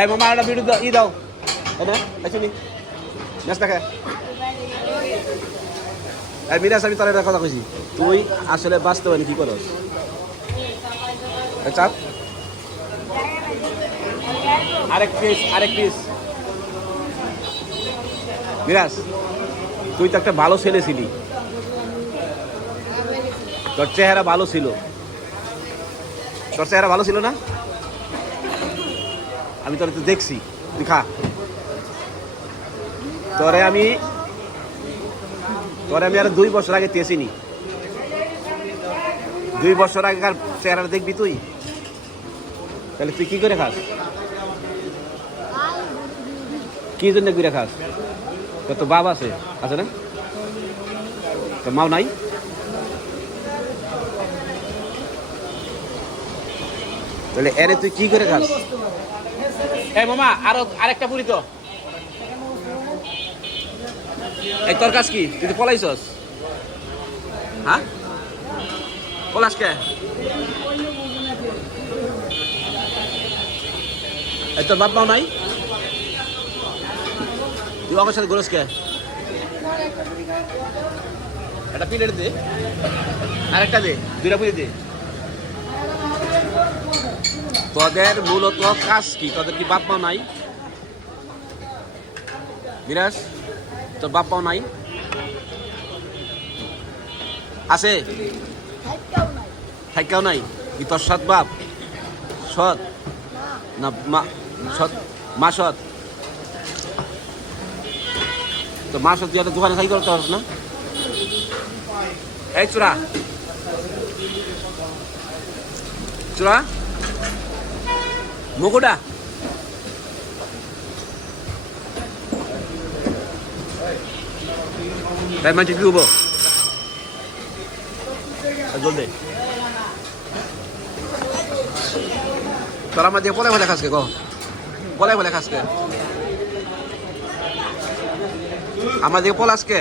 এই মামা একটা ভিডিও দাও দাও এটা শুনি নেক্সট দেখে এই মিরাজ আমি তোর একটা কথা কইছি তুই আসলে বাস্তবে কি করস চাপ আরেক পিস মিরাজ তুই তো একটা ভালো ছেলে ছিলি তোর চেহারা ভালো ছিল তোর চেহারা ভালো ছিল না আমি তোর তো দেখছি তুই খা তোরে আমি আর 2 বছর আগে তেছিনি 2 বছর আগেকার চেহারা দেখবি তুই তাহলে তুই কি করে খাস কি জন্য ঘুরে খাস তোর তো বাপ আছে না তোর মাও নাই তাহলে এরে তুই কি করে খাস এই মামা আরেকটা পুরি তো এই তোর কাজ কি তুই তো পলাইছস হ্যাঁ পলাশ কে এই তোর বাপ মাও নাই তুই আমার সাথে গোরস কে একটা প্লেট দে আরেকটা দে 2টা পুরি দে তোদের মূলত কাজ কি তোদের কি বাপ মা নাই বিরাজ তোর বাপ মাও নাই আছে থাইকাও নাই কি তোর সৎ বাপ সৎ না মা সৎ তো মা সৎ দিয়ে দোকানে খাই করতে পারস না এই চূড়া মুকুটা তাই মাঝে কি হবো জলদি তোরা আমার দিয়ে পলাই খাসকে পলাই খাসকে আমার দিকে পলাশকে